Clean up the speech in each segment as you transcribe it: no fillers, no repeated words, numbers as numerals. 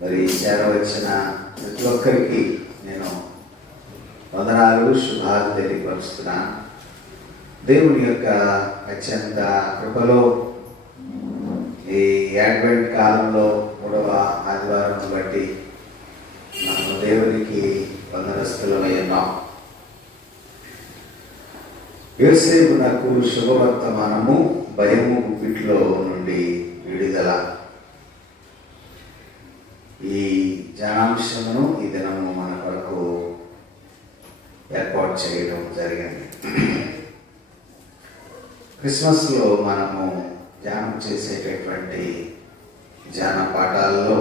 మరి చేరవచ్చిన ప్రతి ఒక్కరికి నేను వందనాలు, శుభాలు తెలియపరుస్తున్నాను. దేవుని యొక్క అత్యంత కృపలో ఈ అడ్వెంట్ కాలంలో 3వ ఆదివారం బట్టి మనం దేవునికి వందనస్తులమై ఉన్నాం. యోసేపునకు శుభవర్తమానము, భయము గుప్పిట్లో నుండి విడుదల. ఈ ధ్యానాంశమును ఈ దినము మన కొరకు ఏర్పాటు చేయడం జరిగింది. క్రిస్మస్లో మనము ధ్యానం చేసేటటువంటి ధ్యాన పాఠాల్లో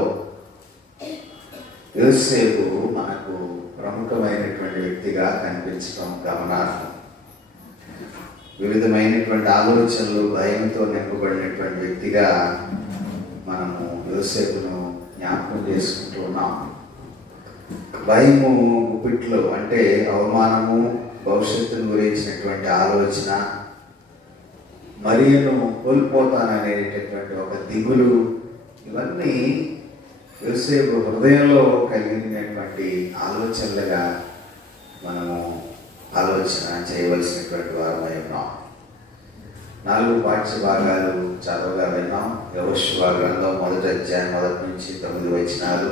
యోసేపు మనకు ప్రముఖమైనటువంటి వ్యక్తిగా కనిపించడం గమనార్హం. వివిధమైనటువంటి ఆలోచనలు, భయంతో నింపబడినటువంటి వ్యక్తిగా మనము యోసేపును జ్ఞాపకం చేసుకుంటూ ఉన్నాం. భయము గుప్పిట్లో అంటే అవమానము, భవిష్యత్తును గురించినటువంటి ఆలోచన, మరియను కోల్పోతాననేటటువంటి ఒక దిగులు, ఇవన్నీ యోసేపు హృదయంలో కలిగినటువంటి ఆలోచనలుగా మనము ఆలోచన చేయవలసినటువంటి వారమై ఉన్నాం. 4 పాఠ్య భాగాలు చదవగా విన్నాం. యెహోషువ గ్రంథం 1వ అధ్యాయం 1 నుంచి 9 వచనాలు,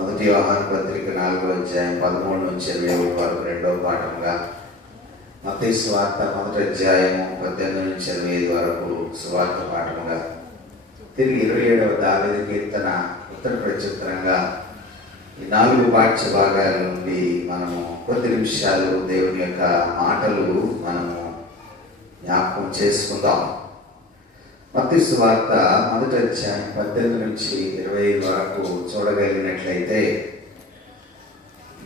1 యోహాను పత్రిక 4వ అధ్యాయం 13 నుంచి 20 వరకు 2వ పాఠంగా, మత్తయి సువార్త 1వ అధ్యాయం 18 నుంచి 25 వరకు సువార్త పాఠముగా, తిరిగి 27వ దావీదు కీర్తన ఉత్తర ప్రత్యుత్తరంగా, ఈ 4 పాఠ్య భాగాల నుండి మనము కొద్ది నిమిషాలు దేవుని యొక్క మాటలు మనము జ్ఞాపకం చేసుకుందాం. మత్తయి సువార్త 1వ అధ్యాయం 18 నుంచి 25 వరకు చూడగలిగినట్లయితే,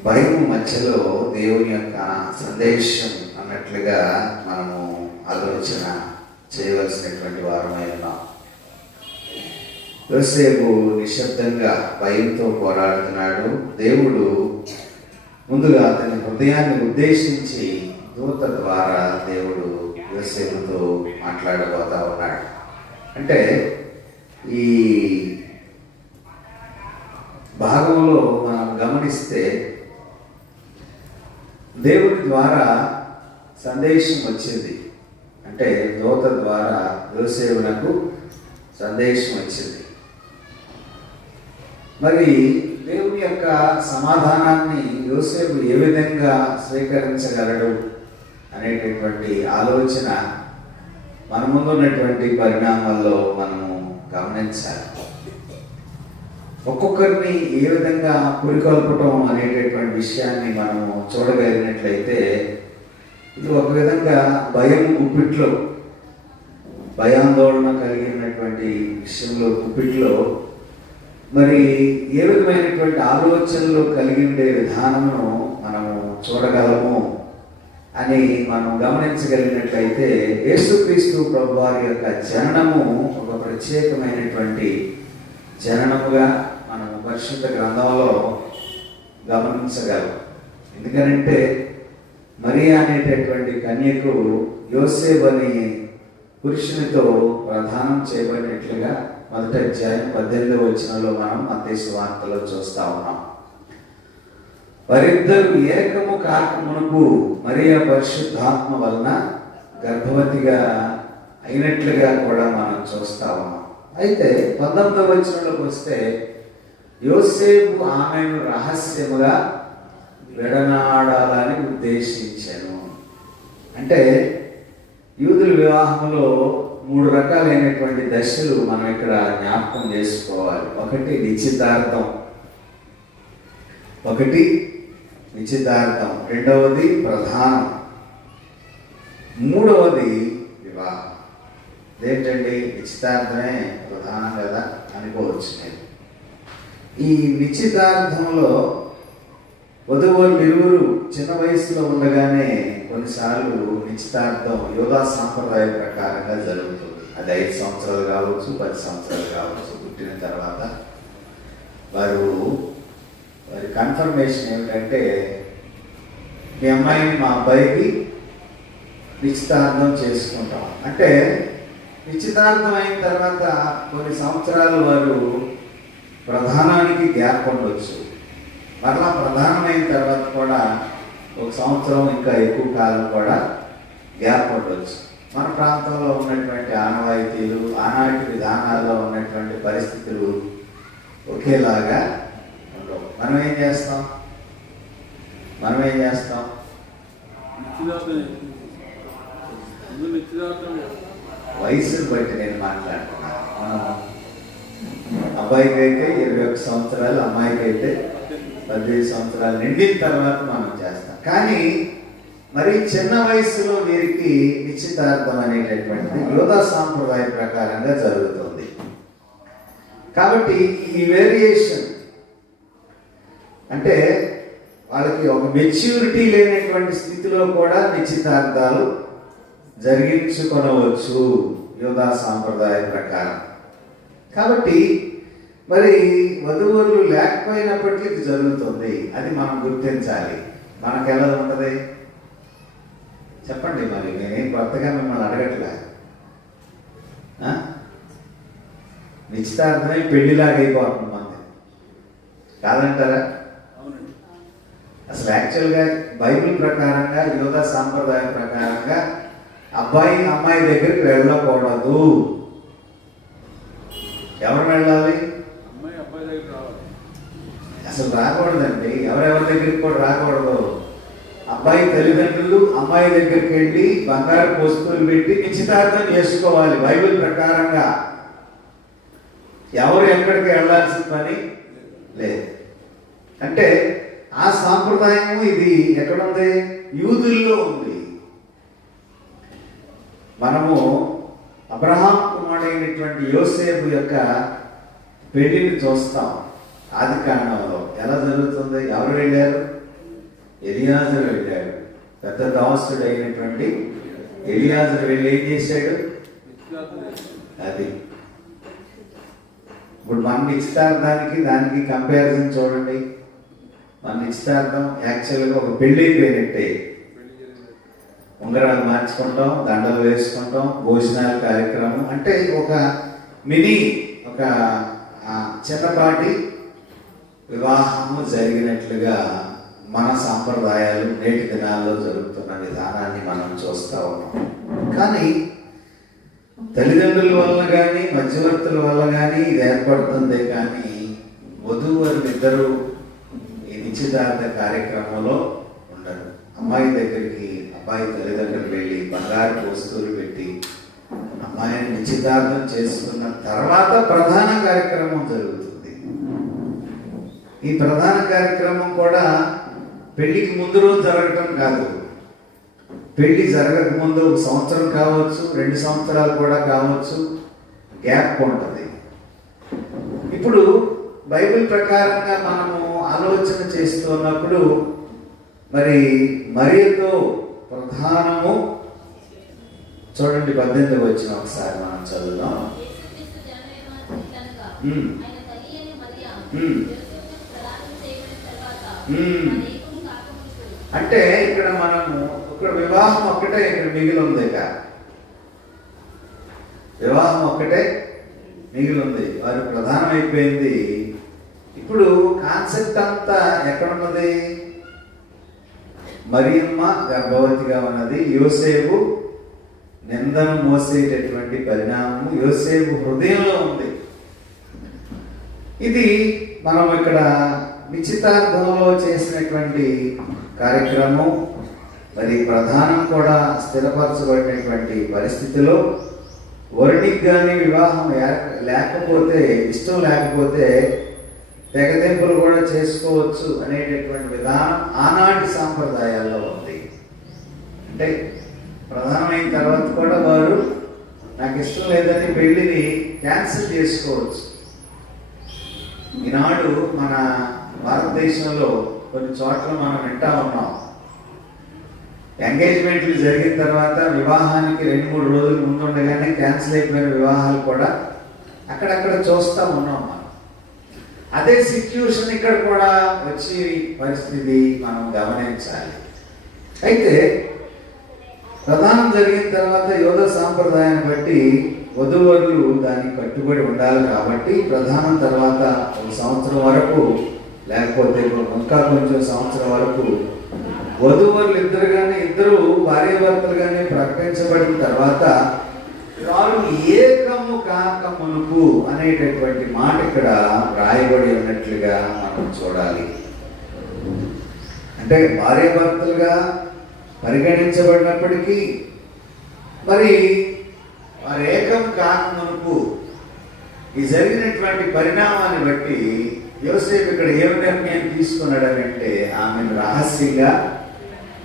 భయం మధ్యలో దేవుని యొక్క సందేశం అన్నట్లుగా మనము ఆలోచన చేయవలసినటువంటి వారమై ఉన్నాం. యోసేపు నిశ్శబ్దంగా భయంతో పోరాడుతున్నాడు. దేవుడు ముందుగా అతని హృదయాన్ని ఉద్దేశించి దూత ద్వారా దేవుడు యోసేపుతో మాట్లాడబోతా ఉన్నాడు. అంటే ఈ భాగంలో మనం గమనిస్తే దేవుడి ద్వారా సందేశం వచ్చింది. అంటే దూత ద్వారా యోసేపునకు సందేశం వచ్చింది. మరి దేవుని యొక్క సమాధానాన్ని యోసేపు ఏ విధంగా స్వీకరించగలడు అనేటటువంటి ఆలోచన మన ముందు ఉన్నటువంటి పరిణామాల్లో మనము గమనించాలి. ఒక్కొక్కరిని ఏ విధంగా పురికొల్పటం అనేటటువంటి విషయాన్ని మనము చూడగలిగినట్లయితే, ఇది ఒక విధంగా భయం గుప్పిట్లో, భయాందోళన కలిగినటువంటి విషయంలో గుప్పిట్లో మరి ఏ విధమైనటువంటి ఆలోచనలు కలిగి ఉండే విధానమును మనము చూడగలము అని మనం గమనించగలిగినట్లయితే, యేసుక్రీస్తు ప్రభువారి యొక్క జననము ఒక ప్రత్యేకమైనటువంటి జననముగా మనము పరిశుద్ధ గ్రంథంలో గమనించగలం. ఎందుకంటే మరియా అనేటటువంటి కన్యకు యోసేపు అనే పురుషునితో ప్రదానం చేయబడినట్లుగా 1వ అధ్యాయం 18వ వచనంలో మనం మత్తయి సువార్తలో చూస్తా ఉన్నాం. వారిద్దరు ఏకము కాకమునకు మరియా పరిశుద్ధాత్మ వలన గర్భవతిగా అయినట్లుగా కూడా మనం చూస్తా ఉన్నాం. అయితే 19వ వచనంలోకి వస్తే, యోసేపు ఆమెను రహస్యముగా విడనాడాలని ఉద్దేశించాను. అంటే యూదుల వివాహంలో 3 రకాలైనటువంటి దశలు మనం ఇక్కడ జ్ఞాపకం చేసుకోవాలి. ఒకటి నిశ్చితార్థం, రెండవది ప్రధానం, మూడవది వివాహం. ఏంటండి, నిశ్చితార్థమే ప్రధానం కదా అనుకోవచ్చు నేను. ఈ నిశ్చితార్థంలో వధువులు ఇరువురు చిన్న వయసులో ఉండగానే కొన్నిసార్లు నిశ్చితార్థం యోధా సాంప్రదాయం ప్రకారంగా జరుగుతుంది. అది 5 సంవత్సరాలు కావచ్చు, 10 సంవత్సరాలు కావచ్చు. పుట్టిన తర్వాత వారి కన్ఫర్మేషన్ ఏమిటంటే, మీ అమ్మాయిని మా అబ్బాయికి నిశ్చితార్థం చేసుకుంటాం. అంటే నిశ్చితార్థం అయిన తర్వాత కొన్ని సంవత్సరాలు వారు ప్రధానాన్ని గ్యాప్ ఉండొచ్చు. మరలా ప్రధానమైన తర్వాత కూడా 1 సంవత్సరం ఇంకా ఎక్కువ కాలం కూడా గ్యాప్ ఉండొచ్చు. మన ప్రాంతంలో ఉన్నటువంటి ఆనవాయితీలు, ఆనాటి విధానాల్లో ఉన్నటువంటి పరిస్థితులు ఒకేలాగా ఉండవు. మనం ఏం చేస్తాం? వయసును బట్టి నేను మాట్లాడుతున్నాను. మనం అబ్బాయికి అయితే 21 సంవత్సరాలు, అమ్మాయికి అయితే 15 సంవత్సరాలు నిండిన తర్వాత మనం చేస్తాం. కానీ మరి చిన్న వయసులో వీరికి నిశ్చితార్థం అనేటటువంటిది యోధా సాంప్రదాయ ప్రకారంగా జరుగుతుంది. కాబట్టి ఈ వేరియేషన్ అంటే వాళ్ళకి ఒక మెచ్యూరిటీ లేనటువంటి స్థితిలో కూడా నిశ్చితార్థాలు జరిగించుకొనవచ్చు యోధా సాంప్రదాయ ప్రకారం. కాబట్టి మరి వధువులు లేకపోయినప్పటికీ ఇది జరుగుతుంది. అది మనం గుర్తించాలి. మనకు ఎలా ఉంటుంది చెప్పండి. మరి నేనేం కొత్తగా మిమ్మల్ని అడగట్లే. నిశ్చితార్థమై పెళ్లిలాగా అయిపోతుంది మనది, కాదంటారా? అసలు యాక్చువల్గా బైబిల్ ప్రకారంగా, యోధా సాంప్రదాయం ప్రకారంగా అబ్బాయి అమ్మాయి దగ్గరికి వెళ్ళకూడదు. ఎవరు వెళ్ళాలి? అసలు రాకూడదండి. ఎవరెవరి దగ్గరికి కూడా రాకూడదు. అబ్బాయి తల్లిదండ్రులు అమ్మాయి దగ్గరికి వెళ్ళి బంగారు వస్తువులు పెట్టి నిశ్చితార్థం చేసుకోవాలి బైబిల్ ప్రకారంగా. ఎవరు ఎక్కడికి వెళ్ళాల్సిన పని లేదు. అంటే ఆ సాంప్రదాయము ఇది ఎక్కడుంది? యూదుల్లో ఉంది. మనము అబ్రహాం కుమారుడైనటువంటి యోసేపు యొక్క పెళ్లిని చూస్తాం. ఆదికాండంలో ఎలా జరుగుతుంది? ఎవరు వెళ్ళారు? ఎలియాజరు వెళ్ళాడు. పెద్ద దాసుడు అయినటువంటి ఎలియాజరు వెళ్ళి ఏం చేశాడు? అది ఇప్పుడు మన నిశ్చితార్థానికి దానికి కంపారిజన్ చూడండి. మన నిశ్చితార్థం యాక్చువల్గా ఒక పెళ్లి అయిపోయినట్టే. ఉంగరాలు మార్చుకుంటాం, దండలు వేసుకుంటాం, భోజనాల కార్యక్రమం, అంటే ఒక మినీ ఒక చిన్నపాటి వివాహము జరిగినట్లుగా మన సాంప్రదాయాలు నేటి దినాల్లో జరుగుతున్న విధానాన్ని మనం చూస్తూ ఉన్నాం. కానీ తల్లిదండ్రుల వల్ల కానీ మధ్యవర్తుల వల్ల కానీ ఇది ఏర్పడుతుంది. కానీ వధూవరులిద్దరూ ఈ నిశ్చితార్థ కార్యక్రమంలో ఉండరు. అమ్మాయి దగ్గరికి అబ్బాయి తల్లిదండ్రులు వెళ్ళి బంగారు వస్తువులు పెట్టి అమ్మాయిని నిశ్చితార్థం చేసుకున్న తర్వాత ప్రధాన కార్యక్రమం జరుగుతుంది. ఈ ప్రధాన కార్యక్రమం కూడా పెళ్లికి ముందు రోజు జరగటం కాదు. పెళ్లి జరగక ముందు 1 సంవత్సరం కావచ్చు, 2 సంవత్సరాలు కూడా కావచ్చు, గ్యాప్ ఉంటుంది. ఇప్పుడు బైబిల్ ప్రకారంగా మనము ఆలోచన చేస్తున్నప్పుడు మరి మరియతో ప్రధానము చూడండి 18 వచ్చిన ఒకసారి మనం చదువుదాం. అంటే ఇక్కడ మనము ఇక్కడ వివాహం ఒక్కటే ఇక్కడ మిగిలి ఉంది. వివాహం ఒక్కటే మిగిలి ఉంది. వారు ప్రధానం అయిపోయింది. ఇప్పుడు కాన్సెప్ట్ అంతా ఎక్కడున్నది? మరియమ్మ గర్భవతిగా ఉన్నది. యోసేపు నిందను మోసేటటువంటి పరిణామము యోసేపు హృదయంలో ఉంది. ఇది మనం ఇక్కడ నిశ్చితార్థంలో చేసినటువంటి కార్యక్రమం. మరి ప్రధానం కూడా స్థిరపరచబడినటువంటి పరిస్థితిలో వరుడికి కానీ వివాహం లేకపోతే, ఇష్టం లేకపోతే తెగతెంపులు కూడా చేసుకోవచ్చు అనేటటువంటి విధానం ఆనాటి సాంప్రదాయాల్లో ఉంది. అంటే ప్రధానమైన తర్వాత కూడా వారు నాకు ఇష్టం లేదని పెళ్లిని క్యాన్సిల్ చేసుకోవచ్చు. ఈనాడు మన భారతదేశంలో కొన్ని చోట్ల మనం వింటా ఉన్నాం. ఎంగేజ్మెంట్లు జరిగిన తర్వాత వివాహానికి 2-3 రోజులు ముందుండగానే క్యాన్సిల్ అయిపోయిన వివాహాలు కూడా అక్కడక్కడ చూస్తూ ఉన్నాం మనం. అదే సిచ్యువేషన్ ఇక్కడ కూడా వచ్చి పరిస్థితి మనం గమనించాలి. అయితే ప్రధానం జరిగిన తర్వాత యోధ సాంప్రదాయాన్ని బట్టి వధూవరులు దానికి కట్టుబడి ఉండాలి కాబట్టి ప్రధానం తర్వాత ఒక సంవత్సరం వరకు, లేకపోతే ఇంకా కొంచెం సంవత్సరం వరకు వధూవరులు ఇద్దరు భార్యాభర్తలుగానే ప్రకటించబడిన తర్వాత వారు ఏకము కాక మునుపు అనేటటువంటి మాట ఇక్కడ రాయబడి ఉన్నట్లుగా మనం చూడాలి. అంటే భార్యాభర్తలుగా పరిగణించబడినప్పటికీ మరి వారు ఏకం కాక మునుపు ఈ జరిగినటువంటి పరిణామాన్ని బట్టి యోసేపు ఇక్కడ ఏం నిర్ణయం తీసుకున్నాడనంటే ఆమెను రహస్యంగా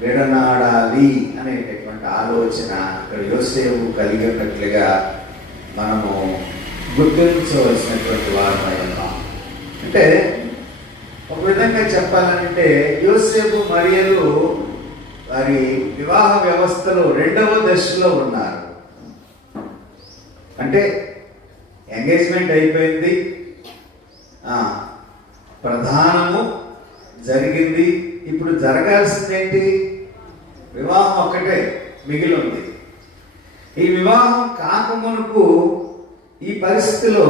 విడనాడాలి అనేటటువంటి ఆలోచన ఇక్కడ యోసేపు కలిగి ఉన్నట్లుగా మనము గుర్తించవలసినటువంటి వారమై ఉన్నాం. అంటే ఒక విధంగా చెప్పాలంటే యోసేపు మరియలు వారి వివాహ వ్యవస్థలో రెండవ దశలో ఉన్నారు. అంటే ఎంగేజ్మెంట్ అయిపోయింది, ప్రధానము జరిగింది, ఇప్పుడు జరగాల్సిందేంటి? వివాహం ఒక్కటే మిగిలి ఉంది. ఈ వివాహం కాకమునుపు ఈ పరిస్థితిలో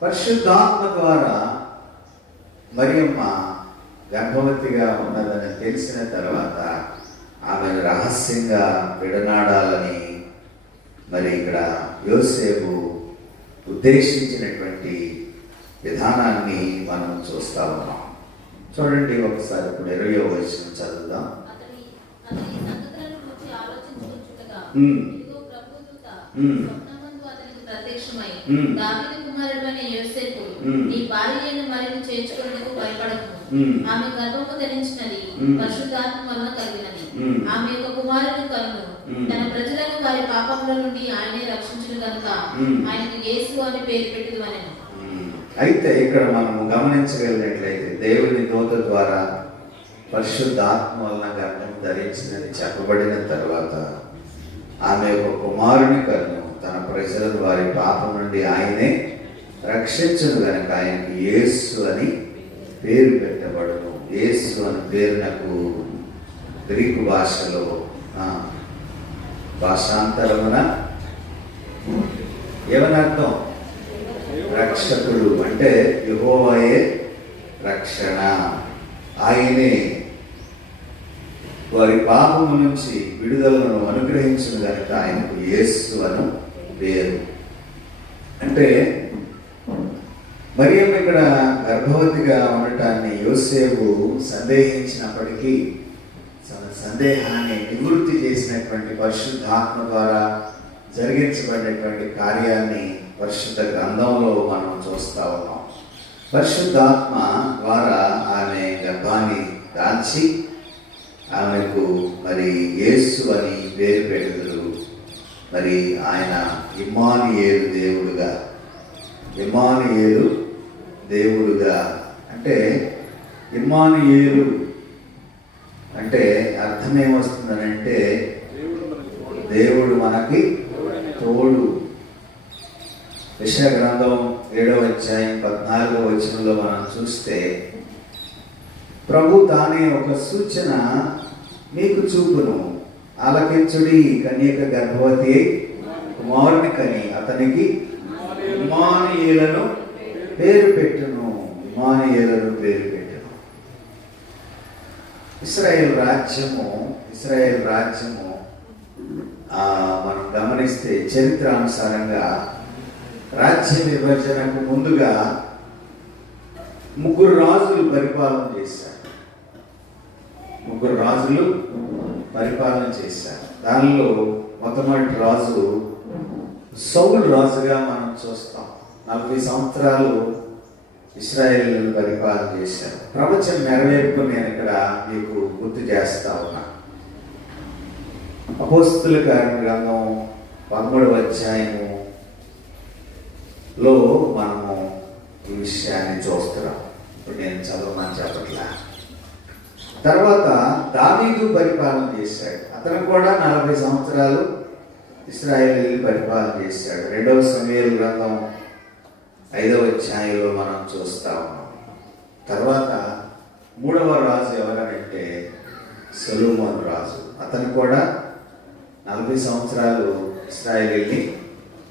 పరిశుద్ధాత్మ ద్వారా మరియమ్మ గర్భవతిగా ఉన్నదని తెలిసిన తర్వాత ఆమెను రహస్యంగా విడనాడాలని మరి ఇక్కడ యోసేపు ఉద్దేశించినటువంటి విధానాన్ని మనం చూస్తా ఉన్నాం. చూడండి ఒకసారి ఇప్పుడు 20వ వచనం చదువుదాం. నీ భార్యను మరియు చేర్చుకునేందుకు భయపడకు. ఆమె గర్భము ధరించినది పరిశుద్ధాత్మ వలన కలిగినది. ఆమె యొక్క కుమారుని కన్ను తన ప్రజలను వారి పాపముల నుండి ఆయనే రక్షించును కనుక ఆయనకు యేసు అని పేరు పెట్టుదువనెను. అయితే ఇక్కడ మనము గమనించగలిగినట్లయితే దేవుని దూత ద్వారా పరిశుద్ధాత్మ వలన గర్భం ధరించినది చెప్పబడిన తర్వాత ఆమె యొక్క కుమారుని కన్ను తన ప్రజలను వారి పాపం నుండి ఆయనే రక్షించును కనుక ఆయనకి యేసు అని పేరు పెట్టబడును. యేసు అని పేరు నాకు గ్రీకు భాషలో భాషాంతరమున ఏమని అర్థం? రక్షకుడు. అంటే యెహోవాయే రక్షణ, ఆయనే వారి పాపము నుంచి విడుదలను అనుగ్రహించును కనుక ఆయనకు యేసు అని పేరు. అంటే మరియమ్మ ఇక్కడ గర్భవతిగా ఉండటాన్ని యోసేపు సందేహించినప్పటికీ సందేహాన్ని నివృత్తి చేసినటువంటి పరిశుద్ధాత్మ ద్వారా జరిగించబడినటువంటి కార్యాన్ని పరిశుద్ధ గ్రంథంలో మనం చూస్తా ఉన్నాం. పరిశుద్ధాత్మ ద్వారా ఆమె గర్భాన్ని దాల్చి ఆమెకు మరి యేసు అని పేరు పెట్టుదురు. మరి ఆయన ఇమ్మానుయేలు దేవుడుగా, ఇమ్మానుయేలు దేవుడుగా అంటే ఇమ్మానుయేలు అంటే అర్థం ఏమొస్తుందనంటే దేవుడు మనకి తోడు. యెషయా గ్రంథం 7వ అధ్యాయం 14వ వచనంలో మనం చూస్తే ప్రభు తానే ఒక సూచన మీకు చూపును, ఆలకించుడి, కన్యక గర్భవతి కుమారుని కని అతనికి ఇమ్మానుయేలును పేరు పెట్టును. ఇమ్మానుయేలును పేరు పెట్టును. ఇశ్రాయేల్ రాజ్యము మనం గమనిస్తే చరిత్రానుసారంగా రాజ్య విభజనకు ముందుగా 3 రాజులు పరిపాలన చేశారు. 3 రాజులు పరిపాలన చేశారు. దానిలో మొట్టమొదటి రాజు సౌలు రాజుగా మనం చూస్తాం. 40 సంవత్సరాలు ఇశ్రాయేలును పరిపాలన చేశారు. ప్రవచన నెరవేర్పు నేను ఇక్కడ మీకు గుర్తు చేస్తా ఉన్నా. అపోస్తుల కార్య గ్రంథం 13వ అధ్యాయములో మనము ఈ విషయాన్ని చూస్తున్నాం. ఇప్పుడు నేను చదవమని చెప్పట్లా. తర్వాత దావీదు పరిపాలన చేశాడు. అతను కూడా 40 సంవత్సరాలు ఇశ్రాయేలు పరిపాలన చేశాడు. 2వ సమూయేలు గ్రంథం 5వ అధ్యాయంలో మనం చూస్తా ఉన్నాం. తర్వాత 3వ రాజు ఎవరనంటే సొలొమోను రాజు. అతను కూడా 40 సంవత్సరాలు ఇశ్రాయేలుని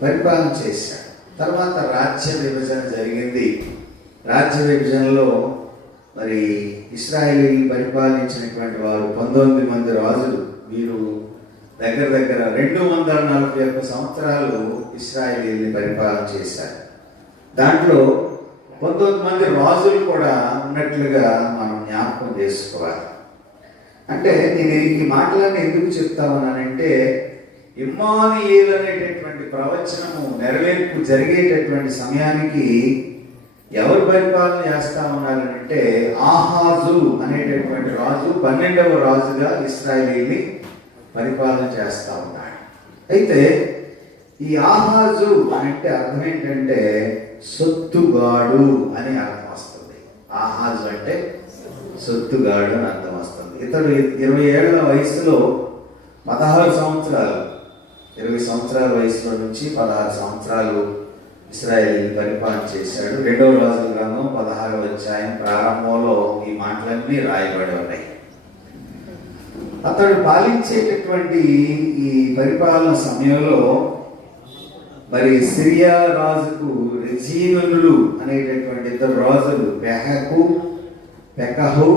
పరిపాలన చేశాడు. తర్వాత రాజ్య విభజన జరిగింది. రాజ్య విభజనలో మరి ఇశ్రాయేలీని పరిపాలించినటువంటి వారు 19 మంది రాజులు. వీరు దగ్గర దగ్గర 241 సంవత్సరాలు ఇశ్రాయేలీని పరిపాలన చేశారు. దాంట్లో 19 మంది రాజులు కూడా ఉన్నట్లుగా మనం జ్ఞాపకం చేసుకోవాలి. అంటే నేను ఈ మాటలన్నీ ఎందుకు చెప్తామనంటే, ఇమ్మానుయేలు అనేటటువంటి ప్రవచనము నెరవేర్పు జరిగేటటువంటి సమయానికి ఎవరు పరిపాలన చేస్తా ఉన్నారంటే, ఆహాజు అనేటటువంటి రాజు 12వ రాజుగా ఇశ్రాయేలీని పరిపాలన చేస్తా ఉన్నాడు. అయితే ఈ ఆహాజు అంటే అర్థం ఏంటంటే సొత్తుగాడు అని అర్థం వస్తుంది. ఆహాజు అంటే సొత్తుగాడు అని అర్థం వస్తుంది. ఇతడు 20 ఏళ్ల వయసులో 16 సంవత్సరాలు, 20 సంవత్సరాల వయసులో నుంచి 16 సంవత్సరాలు ఇశ్రాయేలీని పరిపాలన చేశాడు. 2వ రాజుల గ్రంథం 16వ అధ్యాయం ప్రారంభంలో ఈ మాటలన్నీ రాయబడి ఉన్నాయి. అతడు పాలించేటటువంటి ఈ పరిపాలన సమయంలో మరి సిరియా రాజుకు రెజీనులు అనేటటువంటి 2 రాజులు, పెకహు,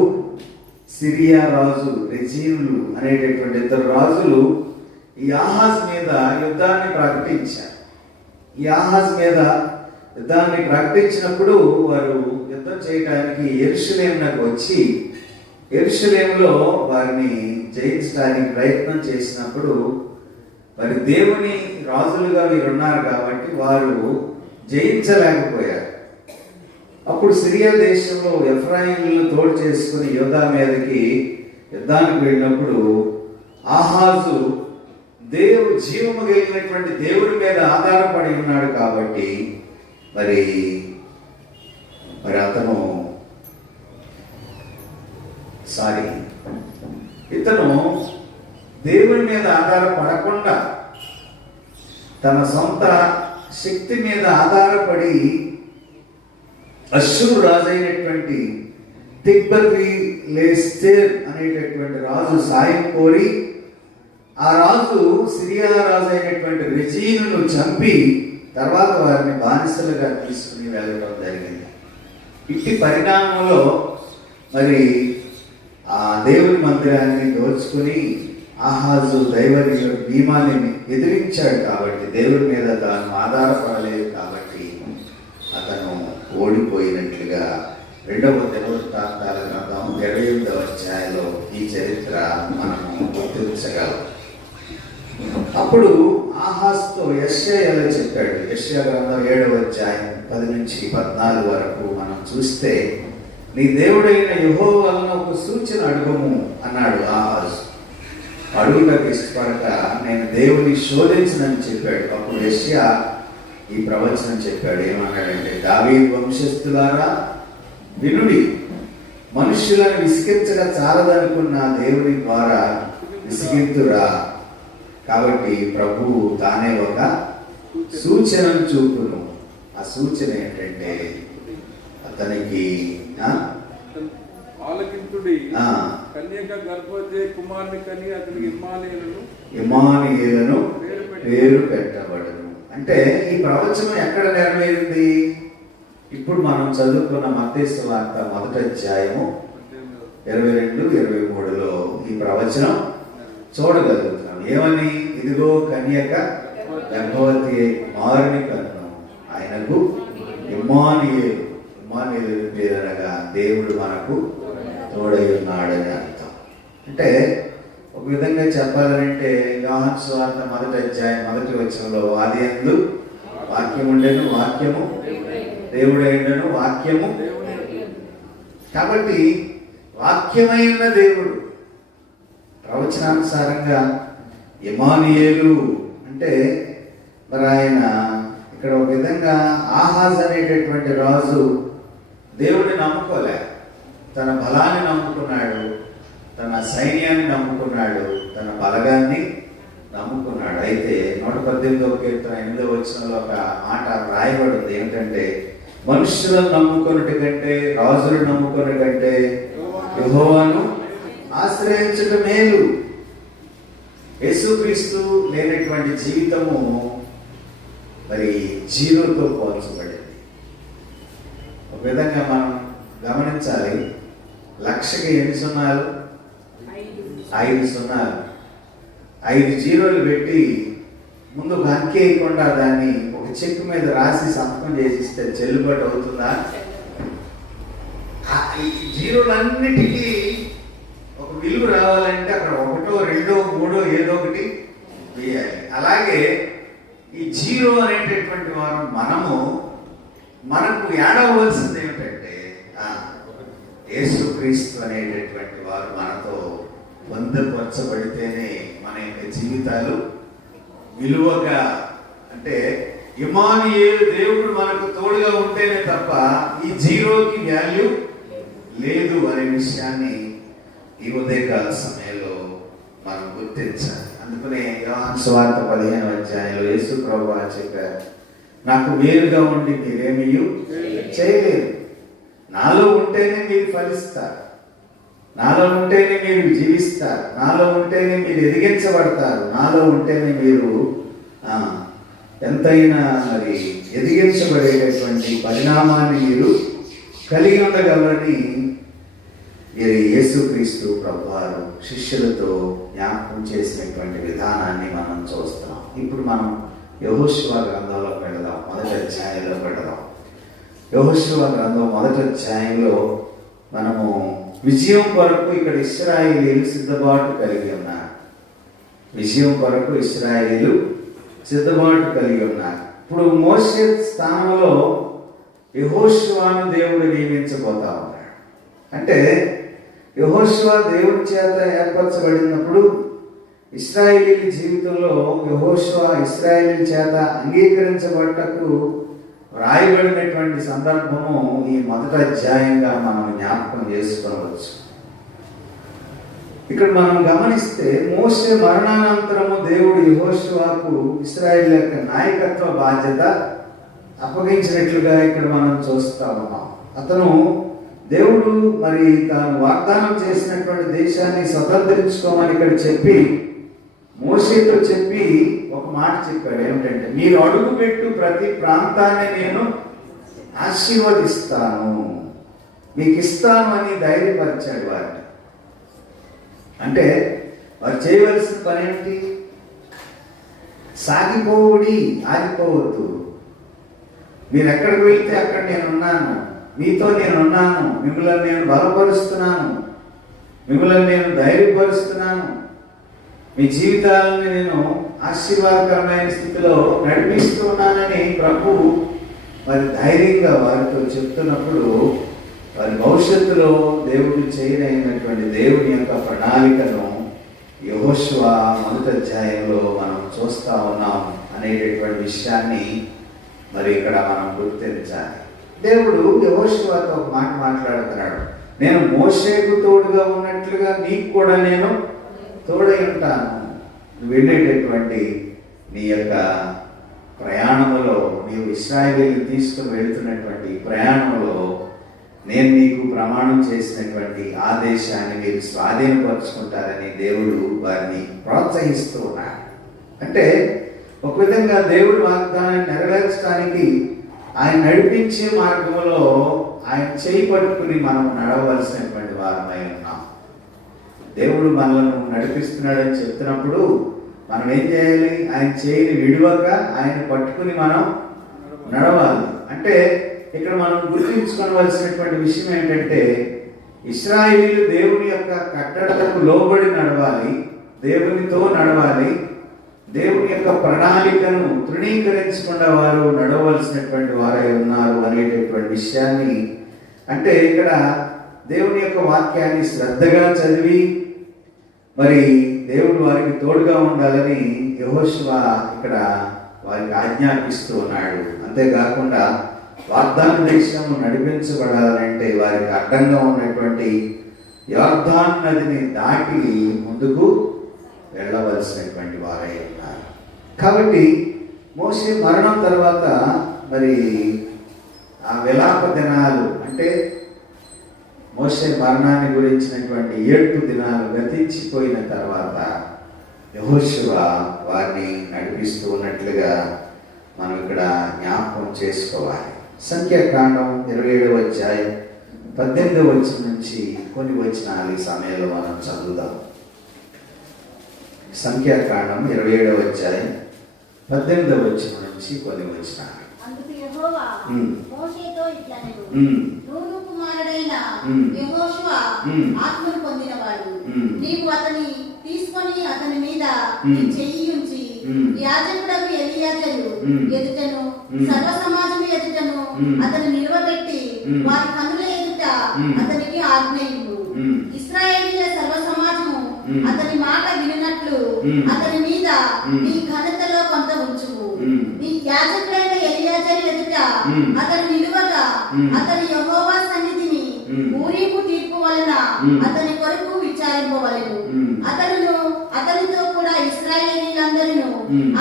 సిరియా రాజు రెజీనులు అనేటటువంటి 2 రాజులు ఈ ఆహాజ్ మీద యుద్ధాన్ని ప్రకటించారు. ఈ ఆహాజ్ మీద యుద్ధాన్ని ప్రకటించినప్పుడు వారు యుద్ధం చేయడానికి యెరూషలేమునకు వచ్చి యెరూషలేములో వారిని జయించడానికి ప్రయత్నం చేసినప్పుడు మరి దేవుని రాజులుగా వీరు ఉన్నారు కాబట్టి వారు జయించలేకపోయారు. అప్పుడు సిరియా దేశంలో ఎఫ్రాయిములను తోడు చేసుకుని యోధా మీదకి యుద్ధానికి వెళ్ళినప్పుడు ఆహాజు జీవము కలిగినటువంటి దేవుడి మీద ఆధారపడి ఉన్నాడు కాబట్టి మరి అతను ఇతను దేవుడి మీద ఆధారపడకుండా తన సొంత శక్తి మీద ఆధారపడి అష్షూరు రాజు అయినటువంటి తిగ్లత్-పిలేసెర్ అనేటటువంటి రాజు సాయం కోరి ఆ రాజు సిరియా రాజు అయినటువంటి రెజీనును చంపి తర్వాత వారిని బానిసలుగా తీసుకుని వెళ్ళడం జరిగింది. ఇట్టి పరిణామంలో మరి ఆ దేవుని మందిరాన్ని దోచుకుని ఆహాజు దైవ నియమాన్ని ఎదిరించాడు కాబట్టి, దేవుడి మీద తాను ఆధారపడలేదు కాబట్టి అతను ఓడిపోయినట్లుగా 2వ దినవృత్తాంతాల గ్రంథం 28వ అధ్యాయంలో ఈ చరిత్ర మనము గుర్తించగలం. అప్పుడు ఆహాజుతో యెషయా ఇలా చెప్పాడు. యెషయా గ్రంథం 7వ అధ్యాయం 10 నుంచి 14 వరకు మనం చూస్తే, నీ దేవుడైన యెహోవా వలన ఒక సూచన అడుగుము అన్నాడు ఆహాజు. అడుగుటకు ఇష్టపడక నేను దేవుని శోధించనని చెప్పాడు. అప్పుడు యెషయా ఈ ప్రవచనం చెప్పాడు. ఏమన్నాడంటే, దావీదు వంశస్థులారా వినుడి, మనుష్యులను విసిగించగా చాలదనుకున్న దేవుని ద్వారా విసిగిద్దురా. కాబట్టి ప్రభువు తానే ఒక సూచనను చూపును. ఆ సూచన ఏంటంటే అతనికి కన్యక గర్భవతి కుమారుని కని అతనికి ఇమ్మానుయేలును పేరు పెట్టబడును. అంటే ఈ ప్రవచనం ఎక్కడ నెరవేరింది? ఇప్పుడు మనం చదువుకున్న మత్తయి సువార్త 1వ అధ్యాయము 22-23లో ఈ ప్రవచనం చూడగలుగుతున్నాం. ఏమని? ఇదిగో కన్యక గర్భవతి కుమారుని కన్ను, ఆయనకు ఇమ్మానుయేలు పేరనగా దేవుడు మనకు తోడై ఉన్నాడని అర్థం. అంటే ఒక విధంగా చెప్పాలంటే యోహాను సువార్త 1వ అధ్యాయం 1వ వచనంలో ఆదియందు వాక్యం ఉండెను, వాక్యము దేవుడైండెను, వాక్యము. కాబట్టి వాక్యమైన దేవుడు ప్రవచనానుసారంగా ఇమ్మానుయేలు అంటే మరి ఆయన ఇక్కడ ఒక విధంగా ఆహాజ్ అనేటటువంటి రాజు దేవుడిని నమ్ముకోలే, తన బలాన్ని నమ్ముకున్నాడు, తన సైన్యాన్ని నమ్ముకున్నాడు, తన బలగాన్ని నమ్ముకున్నాడు. అయితే 118వ కీర్తన 8వ వచనంలో ఒక మాట రాయబడింది. ఏమిటంటే, మనుష్యులను నమ్ముకున్నటి కంటే, రాజులను నమ్ముకున్న కంటే యెహోవాను ఆశ్రయించడం మేలు. యేసుక్రీస్తు లేనటువంటి జీవితము మరి జీరోతో పోల్చబడింది. ఒక విధంగా మనం గమనించాలి, లక్షకి ఎన్ని సున్నాలు? 5 సున్నాలు. 5 జీరోలు పెట్టి ముందు ఒక అంకె వేయకుండా దాన్ని ఒక చెక్ మీద రాసి సంతకం చేసిస్తే చెల్లుబాటు అవుతుందా? ఈ జీరోలన్నిటికీ ఒక విలువ రావాలంటే అక్కడ 1, 2, 3 ఏదో ఒకటి వేయాలి. అలాగే ఈ జీరో అనేటటువంటి వారు మనకు ఏడవలసింది ఏమిటంటే యేసుక్రీస్తు అనేటటువంటి వారు మనతో పొందుపరచబడితేనే మన యొక్క జీవితాలు విలువగా, అంటే ఇమ్మానుయేలు దేవుడు మనకు తోడుగా ఉంటేనే తప్ప ఈ జీరోకి వాల్యూ లేదు అనే విషయాన్ని ఈ ఉదయకాల సమయంలో మనం గుర్తించాలి. అందుకనే యోహాను సువార్త 15వ అధ్యాయంలో యేసు ప్రభువు చెప్పారు, నాకు వేరుగా ఉండి మీరేమీ చేయలేరు. నాలో ఉంటేనే మీరు ఫలిస్తారు, నాలో ఉంటేనే మీరు జీవిస్తారు, నాలో ఉంటేనే మీరు ఎదిగించబడతారు, నాలో ఉంటేనే మీరు ఎంతైనా మరి ఎదిగించబడేటటువంటి పరిణామాన్ని మీరు కలిగి ఉండగలరని మీరు యేసుక్రీస్తు ప్రభువారు శిష్యులతో జ్ఞాపకం చేసినటువంటి విధానాన్ని మనం చూస్తాం. ఇప్పుడు మనం యెహోషువ గ్రంథంలో పెడదాం, మొదటి అధ్యాయంలో పెడదాం. యెహోషువ గ్రంథం మొదటి అధ్యాయంలో మనము విజయం కొరకు ఇక్కడ ఇశ్రాయేలీలు సిద్ధపాటు కలిగి ఉన్నారు. విజయం కొరకు ఇశ్రాయేలీలు సిద్ధపాటు కలిగి ఉన్నారు. ఇప్పుడు మోషే స్థానంలో యెహోషువను దేవుడు నియమించబోతా ఉన్నాడు. అంటే యెహోషువ దేవుడి చేత ఏర్పరచబడినప్పుడు ఇశ్రాయేలీల జీవితంలో యెహోషువ ఇశ్రాయేలీల చేత అంగీకరించబడటకు రాయబడినటువంటి సందర్భము ఈ మొదటి అధ్యాయంగా మనం జ్ఞాపకం చేసుకోవచ్చు. ఇక్కడ మనం గమనిస్తే మోషే మరణానంతరము దేవుడు యెహోషువకు ఇశ్రాయేల్ యొక్క నాయకత్వ బాధ్యత అప్పగించినట్లుగా ఇక్కడ మనం చూస్తా ఉన్నాం. అతను దేవుడు మరి తాను వాగ్దానం చేసినటువంటి దేశాన్ని స్వతంత్రించుకోమని ఇక్కడ చెప్పి మోషేతో చెప్పి ఒక మాట చెప్పాడు, ఏమిటంటే మీరు అడుగుపెట్టు ప్రతి ప్రాంతాన్ని నేను ఆశీర్వదిస్తాను, మీకు ఇస్తాను అని ధైర్యపరిచాడు వారిని. అంటే వారు చేయవలసిన పని ఏంటి? సాగిపోవుడి, ఆగిపోవద్దు. మీరు ఎక్కడికి వెళ్తే అక్కడ నేనున్నాను, మీతో నేనున్నాను, మిమ్మల్ని నేను బలపరుస్తున్నాను, మిమ్మల్ని నేను ధైర్యపరుస్తున్నాను, మీ జీవితాలను నేను ఆశీర్వాదకరమైన స్థితిలో నడిపిస్తున్నానని ప్రభు మరి ధైర్యంగా వారితో చెప్తున్నప్పుడు వారి భవిష్యత్తులో దేవుడు చేయనైనటువంటి దేవుని యొక్క ప్రణాళికను యెహోషువ మొదటి అధ్యాయంలో మనం చూస్తా ఉన్నాం అనేటటువంటి విషయాన్ని మరి ఇక్కడ మనం గుర్తించాలి. దేవుడు యెహోషువతో ఒక మాట మాట్లాడుతున్నాడు, నేను మోషేకు తోడుగా ఉన్నట్లుగా నీకు కూడా నేను తోడై ఉంటాను. నువ్వు వెళ్ళేటటువంటి నీ యొక్క ప్రయాణంలో, నీవు ఇశ్రాయేలీని తీసుకుని వెళుతున్నటువంటి ప్రయాణంలో నేను నీకు ప్రమాణం చేసినటువంటి ఆ దేశాన్ని మీరు స్వాధీనపరుచుకుంటారని దేవుడు వారిని ప్రోత్సహిస్తూ ఉన్నాడు. అంటే ఒక విధంగా దేవుడు వాగ్దానాన్ని నెరవేర్చడానికి ఆయన నడిపించే మార్గంలో ఆయన చేయి పట్టుకుని మనం నడవలసినటువంటి వారమై ఉన్నాం. దేవుడు మనల్ని నడిపిస్తున్నాడని చెప్తున్నప్పుడు మనం ఏం చేయాలి? ఆయన చేయిని విడవక ఆయన పట్టుకుని మనం నడవాలి. అంటే ఇక్కడ మనం గుర్తుంచుకోవలసినటువంటి విషయం ఏంటంటే ఇశ్రాయేలీలు దేవుని యొక్క కట్టడలకు లోబడి నడవాలి, దేవునితో నడవాలి, దేవుని యొక్క ప్రణాళికను తృణీకరించకుండా వారు నడవలసినటువంటి వారై ఉన్నారు అనేటటువంటి విషయాన్ని, అంటే ఇక్కడ దేవుని యొక్క వాక్యాన్ని శ్రద్ధగా చదివి మరి దేవుడు వారికి తోడుగా ఉండాలని యెహోషువ ఇక్కడ వారికి ఆజ్ఞాపిస్తూ ఉన్నాడు. అంతేకాకుండా వాగ్దాన దేశము నడిపించబడాలంటే వారికి అడ్డంగా ఉన్నటువంటి యొర్దాను నదిని దాటి ముందుకు వెళ్ళవలసినటువంటి వారై ఉన్నారు. కాబట్టి మోషే మరణం తర్వాత మరి ఆ విలాప దినాలు, అంటే మోషే మరణాన్ని గురించినటువంటి 7 దినాలు గతించిపోయిన తర్వాత యెహోషువ వారిని నడిపిస్తూ ఉన్నట్లుగా మనం ఇక్కడ జ్ఞాపకం చేసుకోవాలి. సంఖ్యాకాండం 27వ అధ్యాయం 18వ వచనం నుంచి కొన్ని వచనాలు ఈ సమయంలో మనం చదువుదాం. సంఖ్యాకాండం 27వ అధ్యాయం 18వ వచనం నుంచి కొన్ని వచనాలు. అందుకు యెహోవా మోషేతో ఇట్లనెను, నూను కుమారుడైన యెహోషువ ఆత్మను పొందినవాడు. నీవు అతని తీసుకొని అతని మీద నీ చెయ్యి ఉంచి యాజకుడకు ఎలియాజరు ఎదుటను సర్వ సమాజం ఎదుటను అతని నిలవబెట్టి వారి కన్నుల ఎదుట అతనికి ఆజ్ఞయించు. ఇశ్రాయేలీయుల సర్వ సమాజము అతని మాట వినినట్లు అతని మీద నీ ఘనతలో కొంత ఉంచుము. నీ యాజకుడైన ఎలియాజరు ఎదుట అతని నిలువగా అతని యెహోవా సన్నిధిని ఊరీము తీర్పు వలన అతని కొరకు విచారింపవలెను. అతనితో కూడా ఇశ్రాయేలీయులందరిను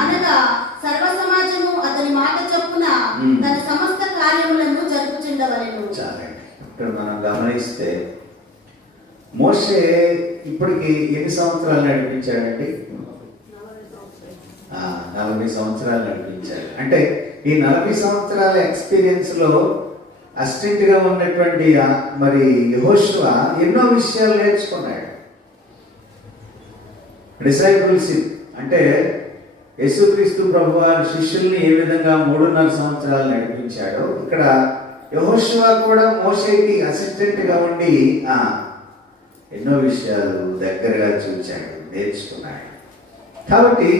అనగా సర్వ సమాజము అతని మాట చొప్పున తన సమస్త కార్యములను జరుపుచుండవలెను. ఇక్కడ మనం గమనిస్తే మోషే ఇప్పటికి ఎన్ని సంవత్సరాలు నడిపించాడండి? 40 సంవత్సరాలు నడిపించాడు. అంటే ఈ 40 సంవత్సరాల ఎక్స్పీరియన్స్ లో అసిస్టెంట్ గా ఉన్నటువంటి మరి యెహోషువ ఎన్నో విషయాలు నేర్చుకున్నాడు. డిసైపుల్షిప్ అంటే యేసుక్రీస్తు ప్రభువారి శిష్యుల్ని ఏ విధంగా 3.5 సంవత్సరాలు నడిపించాడో ఇక్కడ యెహోషువ కూడా మోషేకి అసిస్టెంట్ గా ఉండి ఎన్నో విషయాలు దగ్గరగా చూచాడు, నేర్చుకున్నాడు. కాబట్టి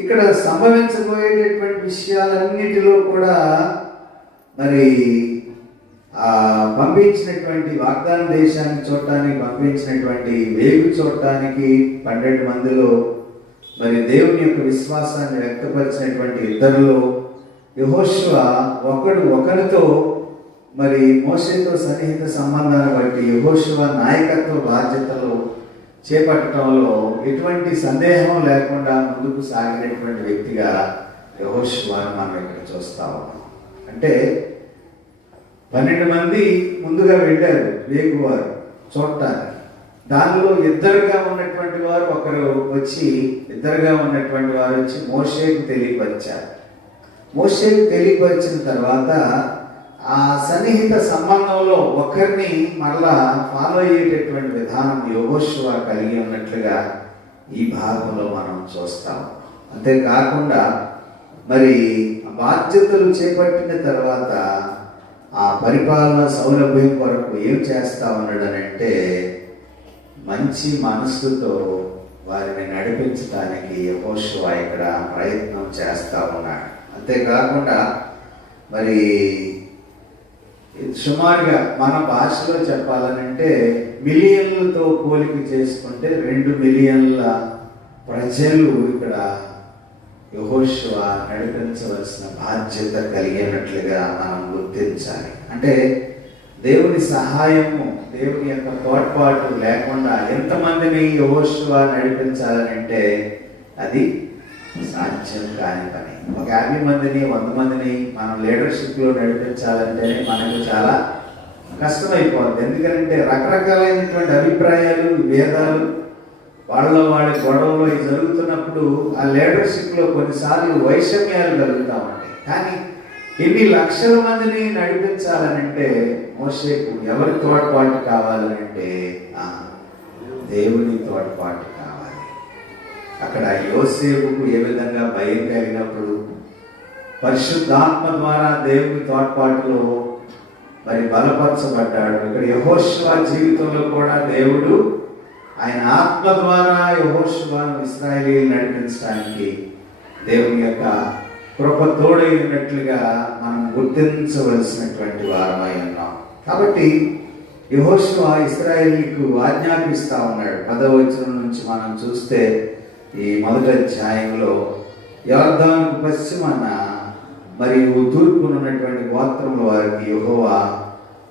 ఇక్కడ సంభవించబోయేటటువంటి విషయాలన్నిటిలో కూడా మరి పంపించినటువంటి వాగ్దాన దేశాన్ని చూడటానికి పంపించినటువంటి వేగు చూడటానికి 12 మందిలో మరి దేవుని యొక్క విశ్వాసాన్ని వ్యక్తపరిచినటువంటి ఇద్దరిలో యెహోషువ ఒకరితో మరి మోషేతో సన్నిహిత సంబంధాన్ని బట్టి యెహోషువ నాయకత్వ బాధ్యతలు చేపట్టడంలో ఎటువంటి సందేహం లేకుండా ముందుకు సాగినటువంటి వ్యక్తిగా యెహోషువను మనం ఇక్కడ చూస్తా ఉన్నాం. అంటే 12 మంది ముందుగా వెళ్ళారు వేగువారు చూడటానికి. దానిలో ఇద్దరుగా ఉన్నటువంటి వారు వచ్చి మోషేకు తెలియపరిచారు. మోషేకు తెలియపరిచిన తర్వాత ఆ సన్నిహిత సంబంధంలో ఒకరిని మరలా ఫాలో అయ్యేటటువంటి విధానం యెహోషువ కలిగి ఉన్నట్లుగా ఈ భాగంలో మనం చూస్తాం. అంతేకాకుండా మరి బాధ్యతలు చేపట్టిన తర్వాత ఆ పరిపాలన సౌలభ్యం కొరకు ఏం చేస్తా ఉన్నాడనంటే మంచి మనస్సుతో వారిని నడిపించడానికి యెహోషువ ఇక్కడ ప్రయత్నం చేస్తా ఉన్నాడు. అంతేకాకుండా మరి సుమారుగా మన భాషలో చెప్పాలనంటే మిలియన్లతో పోలిక చేసుకుంటే 2 మిలియన్ల ప్రజలు ఇక్కడ యెహోషువ నడిపించవలసిన బాధ్యత కలిగినట్లుగా మనం గుర్తించాలి. అంటే దేవుని సహాయము, దేవుని యొక్క తోడ్పాటు లేకుండా ఎంతమందిని యెహోషువ నడిపించాలనంటే అది సాధ్యం కాని పని. ఒక 50 మందిని 100 మందిని మనం లీడర్షిప్ లో నడిపించాలంటే మనకు చాలా కష్టమైపోతుంది. ఎందుకంటే రకరకాలైనటువంటి అభిప్రాయాలు, భేదాలు, వాళ్ళ గొడవలు జరుగుతున్నప్పుడు ఆ లీడర్షిప్ లో కొన్నిసార్లు వైషమ్యాలు కలుగుతూ ఉంటాయి. కానీ ఇన్ని లక్షల మందిని నడిపించాలనంటే మోషేకు ఎవరి తోడ్పాటు కావాలంటే దేవుని తోడ్పాటు కావాలి. అక్కడ యోసేపుకు ఏ విధంగా భయం కలిగినప్పుడు పరిశుద్ధాత్మ ద్వారా దేవుని తోడ్పాటులో మరి బలపరచబడ్డాడు. ఇక్కడ యెహోషువ జీవితంలో కూడా దేవుడు ఆయన ఆత్మ ద్వారా యెహోషువను ఇశ్రాయేలీయులను నడిపించడానికి దేవుని యొక్క కృప తోడై ఉన్నట్లుగా మనం గుర్తించవలసినటువంటి వారమై ఉన్నాం. కాబట్టి యెహోషువ ఇశ్రాయేలీయులకు ఆజ్ఞాపిస్తా ఉన్నాడు. 10వ వచనం నుంచి మనం చూస్తే ఈ మొదటి అధ్యాయంలో యొర్దానుకు పశ్చిమాన మరియు తూర్పున ఉన్నటువంటి గోత్రముల వారికి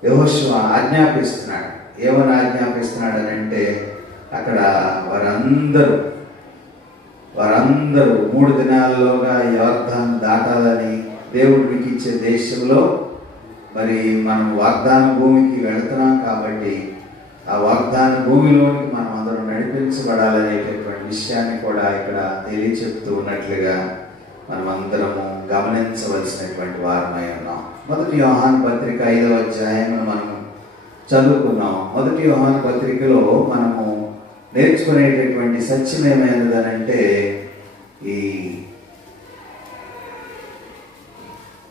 యెహోషువ ఆజ్ఞాపిస్తున్నాడు. ఏమని ఆజ్ఞాపిస్తున్నాడు అని అంటే అక్కడ వారందరూ 3 దినాల్లోగా యొర్దాను దాటాలని, దేవుడు మీకు ఇచ్చే దేశంలో మరి మనం వాగ్దాన భూమికి వెళుతున్నాం కాబట్టి ఆ వాగ్దాన భూమిలోకి మనం అందరం నడిపించబడాలనేటటువంటి విషయాన్ని కూడా ఇక్కడ తెలియచెప్తూ ఉన్నట్లుగా మనం అందరము గమనించవలసినటువంటి వారమై ఉన్నాం. 1 యోహాను పత్రిక 5వ అధ్యాయం మనం చదువుకున్నాం. 1 యోహాను పత్రికలో మనము నేర్చుకునేటటువంటి సత్యం ఏమైనదనంటే, ఈ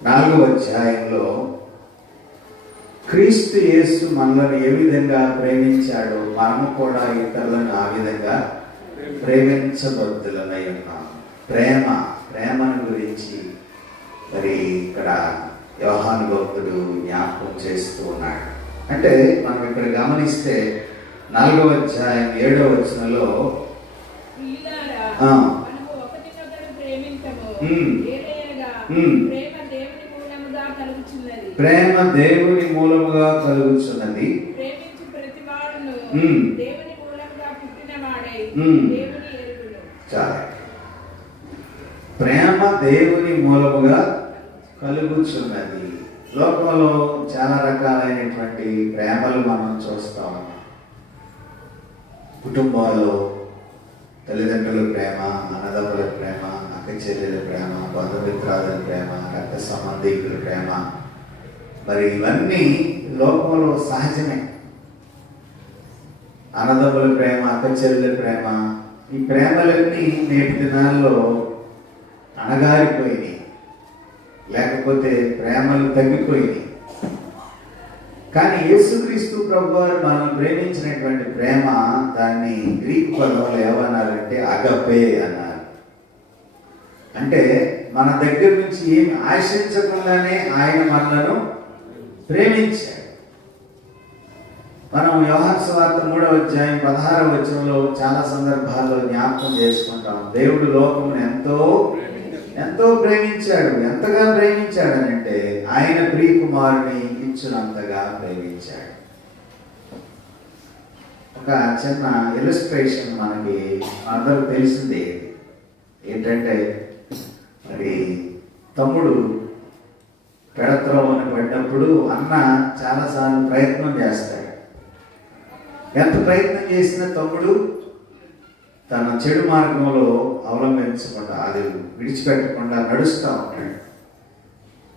4వ అధ్యాయంలో క్రీస్తు యేసు మనలను ఏ విధంగా ప్రేమించాడో మనము కూడా ఇతరులను ఆ విధంగా ప్రేమించబద్దులమై ఉన్నాం. ప్రేమను గురించి మరి ఇక్కడ యోహాను భక్తుడు జ్ఞాపకం చేస్తూ ఉన్నాడు. అంటే మనం ఇక్కడ గమనిస్తే 4వ అధ్యాయం 7వ వచనంలో ప్రేమ దేవుని మూలముగా కలుగుచున్నది. చాలా ప్రేమ దేవుని మూలముగా కలుగుచున్నది. లోకంలో చాలా రకాలైనటువంటి ప్రేమలు మనం చూస్తా ఉన్నాం. కుటుంబాల్లో తల్లిదండ్రుల ప్రేమ, అన్నదమ్ముల ప్రేమ, అక్క చెల్లెల ప్రేమ, బంధుమిత్రాల ప్రేమ, రక్త సంబంధికుల ప్రేమ, మరి ఇవన్నీ లోకంలో సహజమే. అన్నదమ్ముల ప్రేమ, అక్క చెల్లెల ప్రేమ, ఈ ప్రేమలన్నీ నేటి దినాల్లో అణగారిపోయినాయి, లేకపోతే ప్రేమలు తగ్గిపోయినాయి. కానీ యేసుక్రీస్తు ప్రభువారు మనం ప్రేమించినటువంటి ప్రేమ, దాన్ని గ్రీకు పదంలో ఏమన్నారంటే అగపే అన్నారు. అంటే మన దగ్గర నుంచి ఏమి ఆశించకుండానే ఆయన మనలను ప్రేమించాడు. మనం యోహాను సువార్త 3వ అధ్యాయం 16వ వచనంలో చాలా సందర్భాల్లో జ్ఞాపకం చేసుకుంటాం. దేవుడు లోకమును ఎంతో ప్రేమించాడు. ఎంతగా ప్రేమించాడనంటే ఆయన ప్రియ కుమారుని ఇచ్చినంతగా ప్రేమించాడు. ఒక చిన్న ఇలస్ట్రేషన్ మనకి అందరూ తెలిసిందే. ఏంటంటే, మరి తమ్ముడు పెడత్రోవని పడినప్పుడు అన్న చాలాసార్లు ప్రయత్నం చేస్తాడు. ఎంత ప్రయత్నం చేసినా తమ్ముడు తన చెడు మార్గంలో అవలంబించకుండా, అది విడిచిపెట్టకుండా నడుస్తూ ఉంటాడు.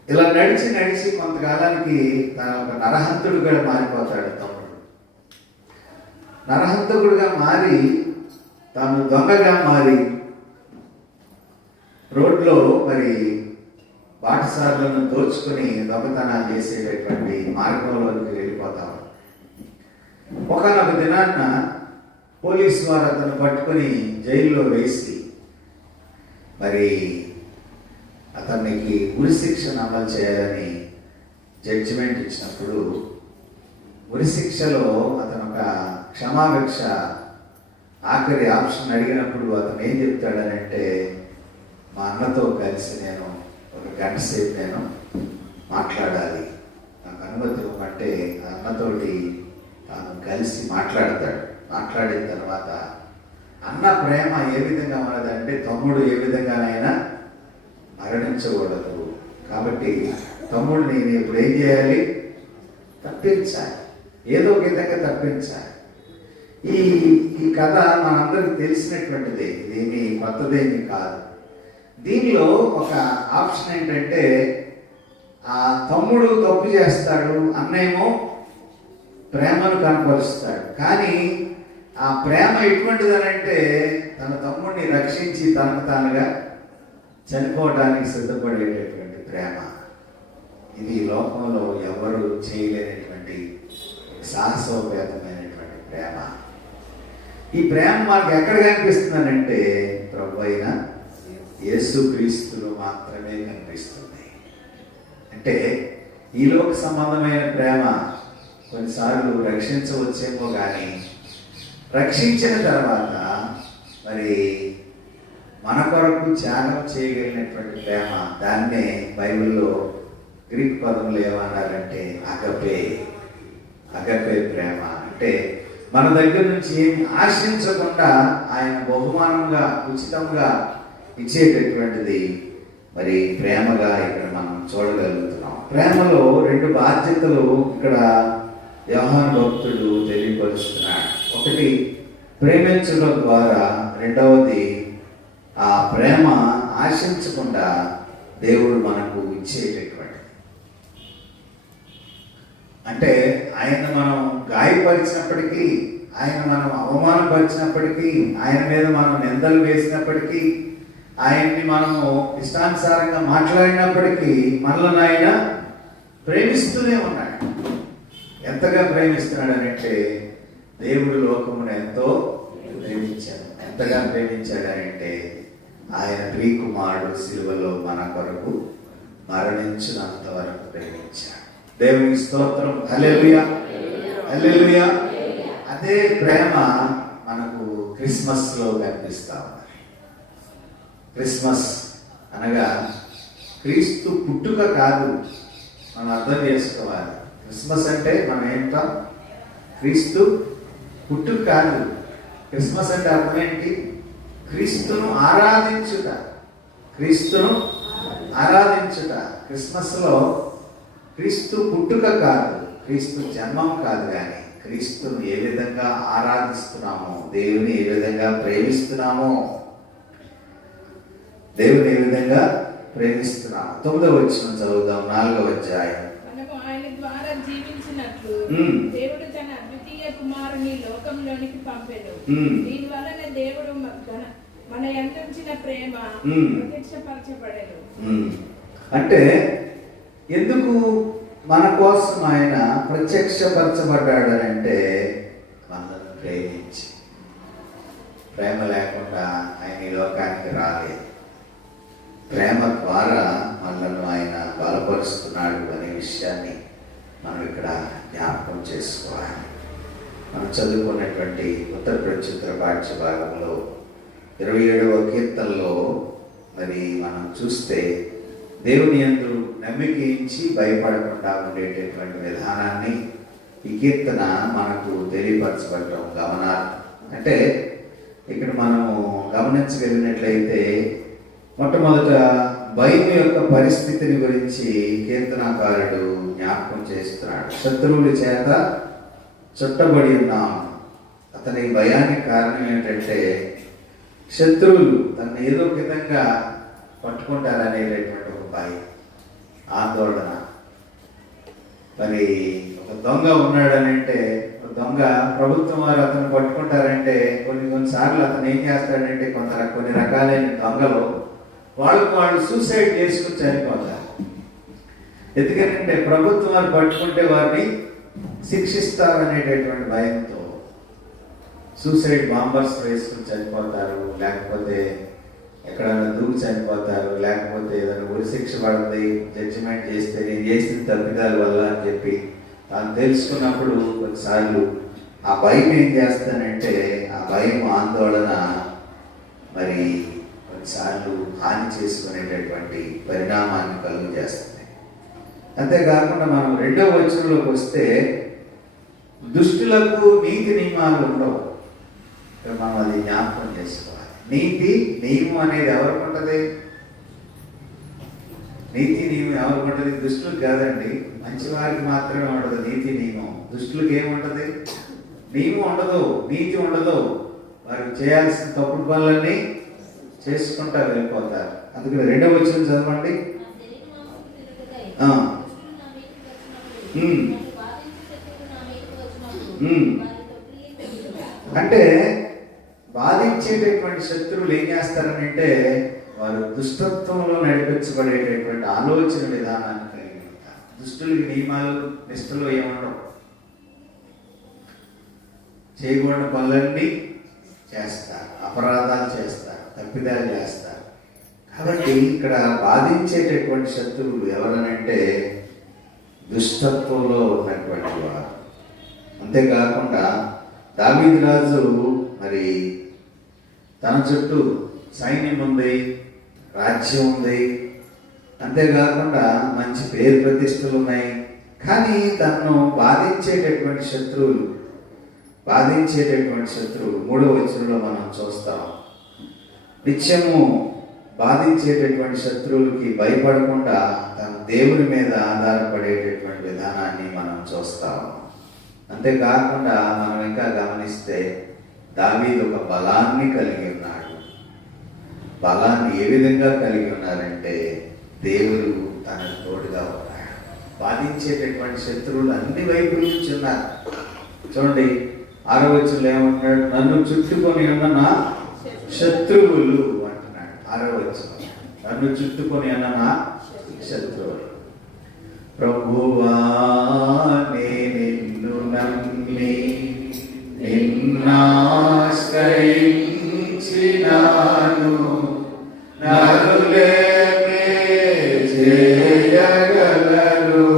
ఇలా నడిచి కొంతకాలానికి తన ఒక నరహంతుడుగా మారిపోతాడు తమ్ముడు. నరహంతకుడుగా మారి, తాను దొంగగా మారి, రోడ్లో మరి బాటసారులను దోచుకుని దొంగతనాలు చేసేటటువంటి మార్గంలోకి వెళ్ళిపోతాడు. ఒకనొక దినాన్న పోలీసు వారు అతను పట్టుకొని జైల్లో వేసి మరి అతనికి ఉరిశిక్షను అమలు చేయాలని జడ్జిమెంట్ ఇచ్చినప్పుడు, ఉరిశిక్షలో అతను ఒక క్షమాభిక్ష ఆఖరి ఆప్షన్ అడిగినప్పుడు అతను ఏం చెప్తాడనంటే, మా అన్నతో కలిసి నేను 1 గంట సేపు నేను మాట్లాడాలి, నాకు అనుమతి ఇవ్వమంటే అన్నతోటి తాను కలిసి మాట్లాడతాడు. మాట్లాడిన తర్వాత అన్న ప్రేమ ఏ విధంగా ఉన్నదంటే, తమ్ముడు ఏ విధంగానైనా మరణించకూడదు కాబట్టి తమ్ముడిని నేను ఇప్పుడు ఏం చేయాలి, తప్పించాలి, ఏదో ఒక విధంగా తప్పించాలి. ఈ కథ మనందరికి తెలిసినటువంటిదే, ఇదేమి కొత్తదేమి కాదు. దీనిలో ఒక ఆప్షన్ ఏంటంటే, ఆ తమ్ముడు తప్పు చేస్తాడు, అన్నేమో ప్రేమను కనపరుస్తాడు. కానీ ఆ ప్రేమ ఎటువంటిదనంటే, తన తమ్ముడిని రక్షించి తనకు తానుగా చనిపోవడానికి సిద్ధపడేటటువంటి ప్రేమ. ఇది లోకంలో ఎవరు చేయలేనటువంటి సాహసోపేతమైనటువంటి ప్రేమ. ఈ ప్రేమ మనకు ఎక్కడ కనిపిస్తుందనంటే, ప్రభు అయిన యేసుక్రీస్తులో మాత్రమే కనిపిస్తుంది. అంటే ఈ లోక సంబంధమైన ప్రేమ కొన్నిసార్లు రక్షించవచ్చేమో కానీ, రక్షించిన తర్వాత మరి మన కొరకు త్యాగం చేయగలిగినటువంటి ప్రేమ, దాన్నే బైబిల్లో గ్రీక్ పదంలో ఏమన్నారంటే అగపే ప్రేమ. అంటే మన దగ్గర నుంచి ఏమి ఆశించకుండా ఆయన బహుమానంగా, ఉచితంగా ఇచ్చేటటువంటిది మరి ప్రేమగా ఇక్కడ మనం చూడగలుగుతున్నాం. ప్రేమలో 2 బాధ్యతలు ఇక్కడ యోహాను భక్తుడు తెలియపరుస్తున్నాడు. ఒకటి ప్రేమించడం ద్వారా, రెండవది ఆ ప్రేమ ఆశించకుండా దేవుడు మనకు ఇచ్చేటటువంటిది. అంటే ఆయన మనం గాయపరిచినప్పటికీ, ఆయన మనం అవమానపరిచినప్పటికీ, ఆయన మీద మనం నిందలు వేసినప్పటికీ, ఆయన్ని మనము ఇష్టానుసారంగా మాట్లాడినప్పటికీ మనల్ని ఆయన ప్రేమిస్తూనే ఉన్నాడు. ఎంతగా ప్రేమిస్తున్నాడనంటే దేవుడు లోకమును ఎంతో ప్రేమించాడు. ఎంతగా ప్రేమించాడనంటే ఆయన ప్రియకుమారుడు సిలువలో మన కొరకు మరణించినంత వరకు ప్రేమించాడు. దేవునికి స్తోత్రం. హల్లెలూయా, హల్లెలూయా. అదే ప్రేమ మనకు క్రిస్మస్ లో కనిపిస్తా ఉంది. క్రిస్మస్ అనగా క్రీస్తు పుట్టుక కాదు, మనం అర్థం చేసుకోవాలి. క్రిస్మస్ అంటే మనం ఏంటాం? క్రీస్తు పుట్టుక కాదు. క్రిస్మస్ అంటే అర్థం ఏంటి? క్రీస్తును ఆరాధించుట. క్రీస్తును ఆరాధించుట. క్రిస్మస్ లో క్రీస్తు పుట్టుక కాదు, క్రీస్తు జన్మం కాదు, కానీ క్రీస్తును ఏ విధంగా ఆరాధిస్తున్నామో, దేవుని ఏ విధంగా ప్రేమిస్తున్నామో, దేవుని ఏ విధంగా ప్రేమిస్తున్నాము. 9వ వచనం చదువుదాం. 4వ అధ్యాయం. మనము ఆయన ద్వారా జీవించినట్లు దేవుడు తన అద్వితీయ కుమారుని లోకంలోనికి పంపెను. దీని వలన దేవుడు మన యంత్రించిన ప్రేమ ప్రత్యక్షపరచబడెను. అంటే ఎందుకు మన కోసం ఆయన ప్రత్యక్షపరచబడ్డాడు అంటే మనల్ని ప్రేమించి. ప్రేమ లేకుండా ఆయన ఈ లోకానికి రాలేదు. ప్రేమ ద్వారా మనల్ని ఆయన బలపరుస్తున్నాడు అనే విషయాన్ని మనం ఇక్కడ జ్ఞాపకం చేసుకోవాలి. మనం చదువుకున్నటువంటి ఉత్తర ప్రత్యుత్తర పాఠ్య భాగంలో 27వ కీర్తనలో మరి మనం చూస్తే దేవుని యందు నమ్మికించి భయపడకుండా ఉండేటటువంటి విధానాన్ని ఈ కీర్తన మనకు తెలియపరచబడటం గమనార్హం. అంటే ఇక్కడ మనము గమనించగలిగినట్లయితే మొట్టమొదట భయం యొక్క పరిస్థితిని గురించి కీర్తనాకారుడు జ్ఞాపకం చేస్తున్నాడు. శత్రువుల చేత చుట్టబడి ఉన్నాం. అతని భయానికి కారణం ఏంటంటే శత్రువులు తను ఏదో విధంగా పట్టుకుంటారనేటటువంటి ఒక భయం, ఆందోళన. మరి ఒక దొంగ ఉన్నాడనంటే, ఒక దొంగ ప్రభుత్వం వారు అతను పట్టుకుంటారంటే కొన్నిసార్లు అతను ఏం చేస్తాడంటే కొన్ని రకాలైన దొంగలు వాళ్ళు సూసైడ్ చేసుకుని చనిపోతారు. ఎందుకంటే ప్రభుత్వం వారు పట్టుకుంటే వారిని శిక్షిస్తారనేటటువంటి భయంతో సూసైడ్ బాంబర్స్ వేసుకుని చనిపోతారు, లేకపోతే ఎక్కడైనా దూకి చనిపోతారు, లేకపోతే ఏదైనా ఉరి శిక్ష పడుతుంది జడ్జిమెంట్ చేస్తే నేను చేసిన తప్పిదాల వల్ల అని చెప్పి తాను తెలుసుకున్నప్పుడు కొన్నిసార్లు ఆ భయం ఏం చేస్తానంటే ఆ భయం ఆందోళన మరి కొన్నిసార్లు హాని చేసుకునేటటువంటి పరిణామాన్ని కలుగు చేస్తుంది. అంతేకాకుండా మనం 2వ వచనంలోకి వస్తే దుష్టులకు నీతి నియమాలు ఉండవు. మనం అది జ్ఞాపకం చేసుకోవాలి. నీతి నియమం అనేది ఎవరికి ఉంటుంది? నీతి నియమం ఎవరికి ఉంటుంది? దుష్టులకు కాదండి, మంచి వారికి మాత్రమే ఉండదు నీతి నియమం. దుష్టులకు ఏముంటది? నియమం ఉండదు, నీతి ఉండదు. వారు చేయాల్సిన తప్పుడు పనులన్నీ చేసుకుంటా వెళ్ళిపోతారు. అందుకని 2వ వచనం చదవండి. అంటే బాధించేటటువంటి శత్రువులు ఏం చేస్తారనంటే వారు దుష్టత్వంలో నడిపించబడేటటువంటి ఆలోచన విధానాన్ని కలిగి ఉంటారు. దుష్టులకి నియమాలు నిష్ఠలు ఏముండవు. చేయకూడని పనులన్నీ చేస్తారు, అపరాధాలు చేస్తారు, తప్పిదాలు చేస్తారు. కాబట్టి ఇక్కడ బాధించేటటువంటి శత్రువులు ఎవరనంటే దుష్టత్వంలో ఉన్నటువంటి వారు. అంతేకాకుండా దావీదు రాజు మరి తన చుట్టూ సైన్యం ఉంది, రాజ్యం ఉంది, అంతేకాకుండా మంచి పేరు ప్రతిష్టలు ఉన్నాయి. కానీ తనను బాధించేటటువంటి శత్రువులు 3వ వచనంలో మనం చూస్తాం. నిత్యము బాధించేటటువంటి శత్రువులకి భయపడకుండా తన దేవుని మీద ఆధారపడేటటువంటి విధానాన్ని మనం చూస్తాం. అంతేకాకుండా మనం ఇంకా గమనిస్తే దావీదు ఒక బలాన్ని కలిగి ఉన్నాడు. బలాన్ని ఏ విధంగా కలిగి ఉన్నారంటే దేవుడు తనకు తోడుగా ఉన్నాడు. బాధించేటటువంటి శత్రువులు అన్ని వైపుల నుంచి ఉన్నారు. చూడండి 6వ వచనంలో ఏమంటున్నాడు? నన్ను చుట్టుకొని ఉన్న నా శత్రువులు అంటున్నాడు. 6వ వచనం, నన్ను చుట్టుకొని ఉన్న నా శత్రువులు. ప్రభువా నిన్ను నమ్మి నిన్నాశ్రయించినాను, నరులేమి చేయగలరు,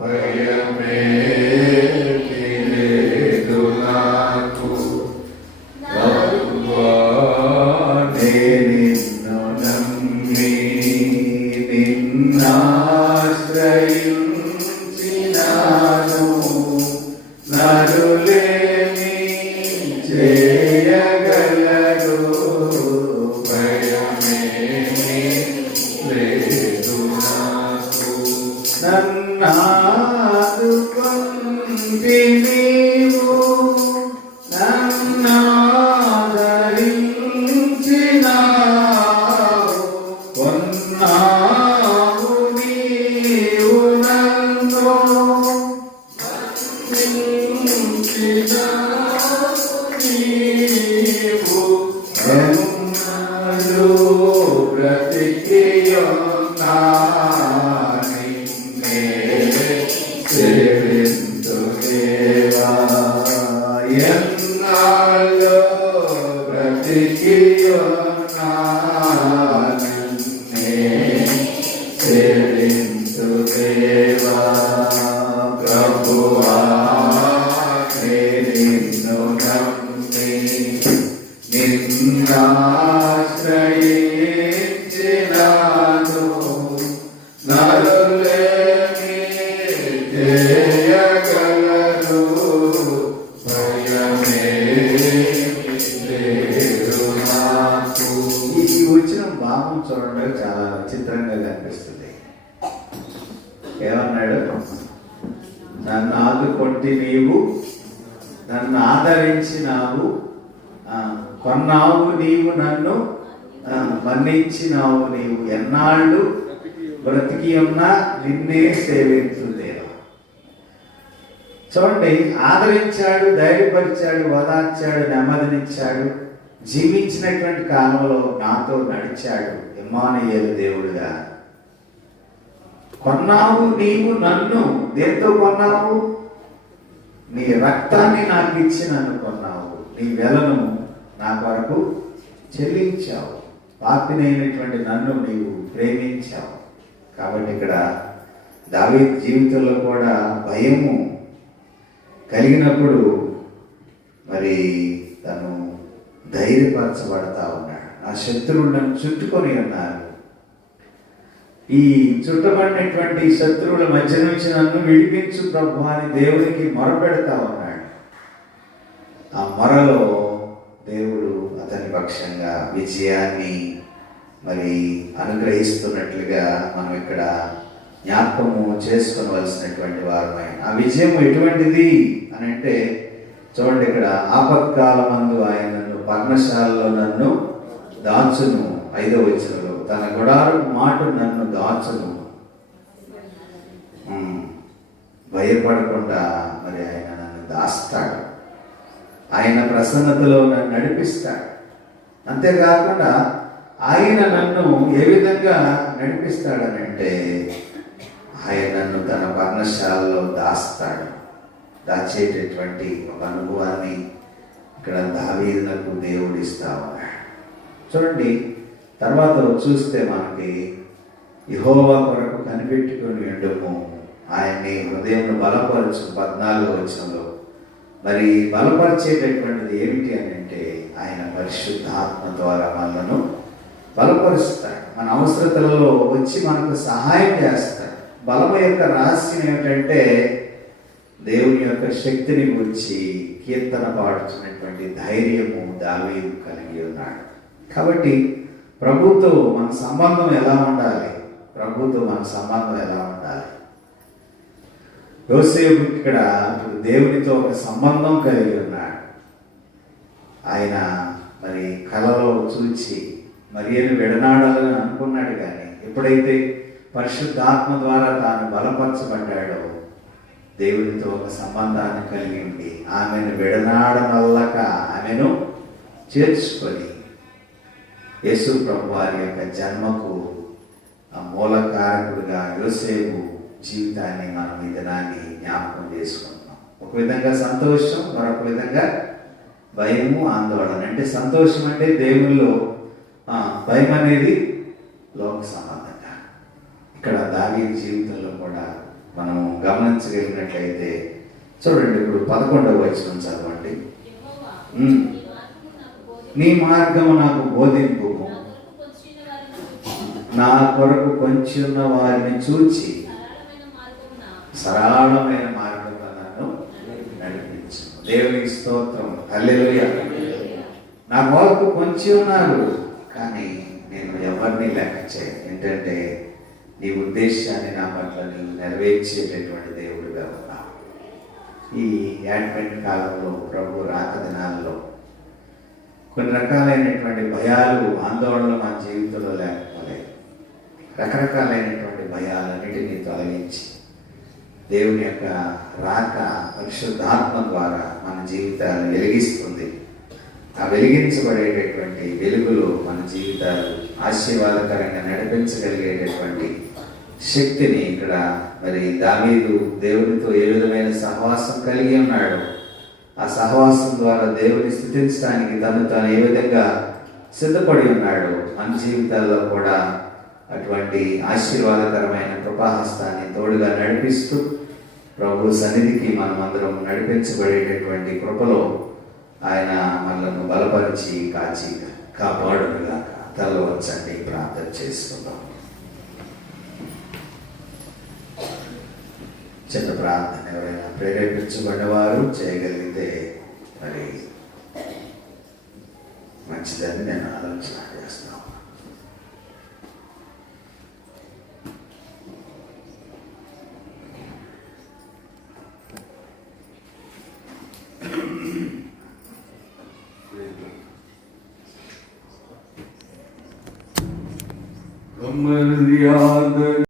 భయమే లేదు నాకు. ప్రభువా నిన్ను నమ్మి నిన్నాశ్రయించినాను, నరులేమి చేయగలరు, భయమే లేదు నాకు. నన్నాదుకొంటి నీవు, నన్నాదరించినావు, కొన్నావు నీవు నన్ను, నీవు ఎన్నాళ్ళు బ్రతికియున్నాని సేవింతు దేవా, ఎన్నాళ్ళు బ్రతికియున్నాని సేవింతు దేవా. ప్రభువా నిన్ను నమ్మి నిన్నాశ్రయించినాను, నరులేమి చేయగలరు, భయమే లేదు నాకు. ఈ వచ్చిన భావం చూడండి చాలా విచిత్రంగా కనిపిస్తుంది. ఏమన్నాడు? నన్ను ఆదుకొంటి నీవు, నన్ను ఆదరించినావు, కొన్నావు నీవు నన్ను, మన్నించినావు నీవు, ఎన్నాళ్ళు బ్రతికి ఉన్నా నిన్నే సేవించుదేవా. చూడండి, ఆదరించాడు, ధైర్యపరిచాడు, ఓదార్చాడు, నెమ్మదినిచ్చాడు. జీవించినటువంటి కాలంలో నాతో నడిచాడు ఇమ్మానుయేలు దేవుడుగా. కొన్నావు నీవు నన్ను, దేంతో కొన్నావు? నీ రక్తాన్ని నాకు ఇచ్చి నన్ను కొన్నావు, నీ వెలను నా కొరకు చెల్లించావు, పాపినైనటువంటి నన్ను నీవు ప్రేమించావు. కాబట్టి ఇక్కడ దావీదు జీవితంలో కూడా భయము కలిగినప్పుడు మరి తను ధైర్యపరచబడతా ఉన్నాడు. నా శత్రువులు నన్ను చుట్టుకొని ఉన్నారు, ఈ చుట్టబడినటువంటి శత్రువుల మధ్య నుంచి నన్ను విడిపించు ప్రభు అని దేవునికి మొరపెడతా ఉన్నాడు. ఆ మొరలో దేవుడు అతని పక్షంగా విజయాన్ని మరి అనుగ్రహిస్తున్నట్లుగా మనం ఇక్కడ జ్ఞాపకము చేసుకోవలసినటువంటి వారమే. ఆ విజయం ఎటువంటిది అని అంటే చూడండి, ఇక్కడ ఆపత్కాలమందు ఆయన నన్ను పర్ణశాలలో నన్ను దాచును, 5వ వచనంలో తన గుడారపు మాట నన్ను దాచును. భయపడకుండా మరి ఆయన నన్ను దాస్తాడు, ఆయన ప్రసన్నతలో నన్ను నడిపిస్తాడు. అంతేకాకుండా ఆయన నన్ను ఏ విధంగా నడిపిస్తాడనంటే ఆయన నన్ను తన పర్ణశాలలో దాస్తాడు. దాచేటటువంటి ఒక అనుభవాన్ని ఇక్కడ దావీదునకు దేవుడు ఇస్తా ఉన్నాడు. చూడండి, తర్వాత చూస్తే మనకి యెహోవా కొరకు కనిపెట్టుకొని ఉండము, ఆయన్ని హృదయంలో బలపరచు 14వ వచనంలో. మరి బలపరిచేటటువంటిది ఏమిటి అని అంటే ఆయన పరిశుద్ధాత్మ ద్వారా మనలను బలపరుస్తాడు, మన అవసరతలలో వచ్చి మనకు సహాయం చేస్తాడు. బలము యొక్క రహస్యం ఏమిటంటే దేవుని యొక్క శక్తిని గురించి కీర్తన పాడుతున్నటువంటి ధైర్యము దావీదు కలిగి ఉన్నాడు. కాబట్టి ప్రభుతో మన సంబంధం ఎలా ఉండాలి? ప్రభుతో మన సంబంధం ఎలా ఉండాలి? యోసేపు ఇక్కడ దేవునితో ఒక సంబంధం కలిగి ఉన్నాడు. ఆయన మరి కలలో చూచి మరియను విడనాడాలని అనుకున్నాడు, కానీ ఎప్పుడైతే పరిశుద్ధాత్మ ద్వారా తాను బలపరచబడ్డాడో దేవుడితో ఒక సంబంధాన్ని కలిగి ఉండి ఆమెను విడనాడనల్లక ఆమెను చేర్చుకొని యేసు ప్రభు వారి యొక్క జన్మకు ఆ మూలకారకుడుగా యోసేపు జీవితాన్ని మనం ఈ దినాన్ని జ్ఞాపకం చేసుకుంటున్నాం. ఒక విధంగా సంతోషం, మరొక విధంగా భయము, ఆందోళన. అంటే సంతోషం అంటే దేవుల్లో, భయం అనేది లోక సంబంధంగా. ఇక్కడ దావీదు జీవితంలో కూడా మనం గమనించగలిగినట్లయితే చూడండి, ఇప్పుడు 11వ వచనం చదవండి. యెహోవా, ఉమ్. నీ మార్గము నాకు బోధించు. నీ మార్గము నాకు బోధింపు, నా కొరకు పొంచిన వారిని నా కొరకు చూచి, కొంచెం వారిని చూచి సరళమైన మార్గమున సరళమైన మార్గంలో నన్ను నడిపించు. దేవునికి స్తోత్రం, హల్లెలూయా. నా కొరకు కొంచెం ఉన్నారు, కానీ నేను ఎవరిని లెక్క చేయను. ఏంటంటే నీ ఉద్దేశాన్ని నా పట్ల నీవు నెరవేర్చేటటువంటి దేవుడిగా ఉన్నావు. ఈ అడ్వెంట్ కాలంలో, ప్రభు రాక దినాల్లో కొన్ని రకాలైనటువంటి భయాలు, ఆందోళనలు మన జీవితంలో లేకపోలేదు. రకరకాలైనటువంటి భయాలన్నిటినీ తొలగించి దేవుని యొక్క రాక పరిశుద్ధాత్మ ద్వారా మన జీవితాలను వెలిగిస్తుంది. ఆ వెలిగించబడేటటువంటి వెలుగులో మన జీవితాలు ఆశీర్వాదకరంగా నడిపించగలిగేటటువంటి శక్తిని ఇక్కడ మరి దావీదు దేవునితో ఏ విధమైన సహవాసం కలిగి ఉన్నాడు, ఆ సహవాసం ద్వారా దేవుని స్తుతించడానికి తాను ఏ విధంగా సిద్ధపడి ఉన్నాడు, మన జీవితాల్లో కూడా అటువంటి ఆశీర్వాదకరమైన కృపాహస్తాన్ని తోడుగా నడిపిస్తూ ప్రభు సన్నిధికి మనం అందరం నడిపించబడేటటువంటి కృపలో ఆయన మనల్ని బలపరిచి కాచి కాపాడునుగా. తల వంచండి, ప్రార్థన చేసుకుందాం. చిన్న ప్రార్థన ఎవరైనా ప్రేరేపించబడినవారు చేయగలిగితే మరి మంచిదని నేను ఆలోచన చేస్తాను. Come